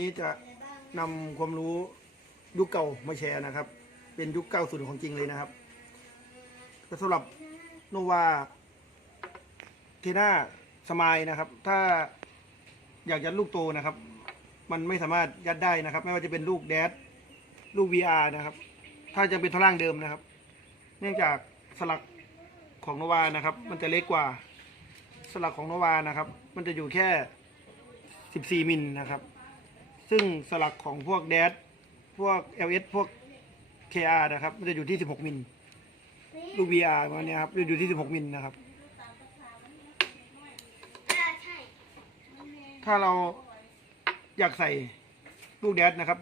นี้จะนำความรู้ยุคเก่ามาแชร์นะครับ เป็นยุคเก้าศูนย์ของจริงเลยนะครับก็สำหรับโนวาเทน่าสมายนะครับ ถ้าอยากยัดลูกโตนะครับ มันไม่สามารถยัดได้นะครับ ไม่ว่าจะเป็นลูกแดดลูก VR นะครับ ถ้าจะเป็นท่อล่างเดิมนะครับ เนื่องจากสลักของโนวานะครับ มันจะเล็กกว่าสลักของโนวานะครับ มันจะอยู่แค่ 14 มิลนะครับ ซึ่งสลักของพวกแดดพวก LS พวก KR นะครับ มันจะอยู่ที่ 16 มิลลูก VR ประมาณเนี้ยครับจะอยู่ที่ 16 มิลนะครับ ถ้าเราอยากใส่ลูกแดดนะครับ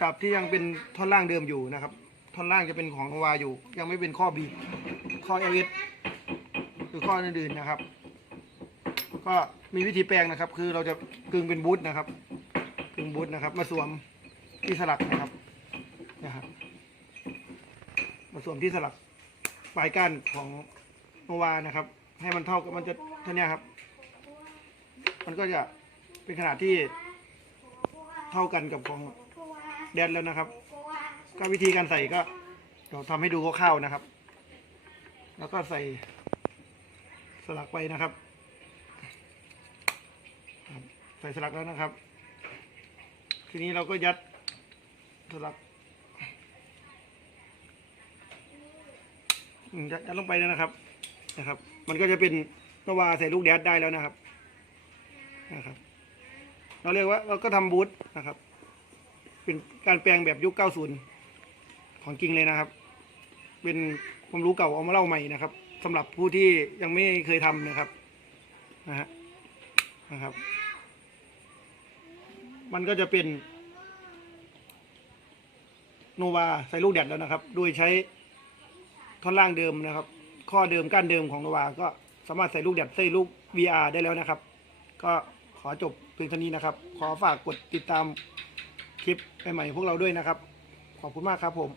ตราบที่ยังเป็นท่อนล่างเดิมอยู่นะครับ ท่อนล่างจะเป็นของนวาอยู่ ยังไม่เป็นข้อบีข้อ LS หรือข้ออื่นๆนะครับ ก็มีวิธีแปลงนะครับ คือเราจะกึงเป็นบูทนะครับ กึงบูทนะครับ มาสวมที่สลักนะครับนะครับมาสวมที่สลักปลายก้านของโนวานะครับ ให้มันเท่ากับมันจะเท่านี้ครับ มันก็จะเป็นขนาดที่เท่ากันกับของแดนแล้วนะครับ ก็วิธีการใส่ก็เดี๋ยวทำให้ดูคร่าวๆนะครับ แล้วก็ใส่สลักไปนะครับ ใส่สลักแล้วนะครับ ทีนี้เราก็ยัดสลักอืมยัดยัดลงไปแล้วนะครับนะครับ มันก็จะเป็นนวาใส่ลูกแดดได้แล้วนะครับนะครับ เราเรียกว่าเราก็ทำบูธนะครับ เป็นการแปลงแบบยุค 90 ของจริงเลยนะครับ เป็นความรู้เก่าเอามาเล่าใหม่นะครับสำหรับผู้ที่ยังไม่เคยทำนะครับนะฮะนะครับ มันก็จะเป็นโนวาใส่ลูกแดดแล้วนะครับ โดยใช้ท่อนล่างเดิมนะครับ ข้อเดิมก้านเดิมของโนวาก็สามารถใส่ลูกแดดใส่ลูก VR ได้แล้วนะครับ ก็ขอจบเพียงเท่านี้นะครับ ขอฝากกดติดตามคลิปใหม่ๆพวกเราด้วยนะครับ ขอบคุณมากครับผม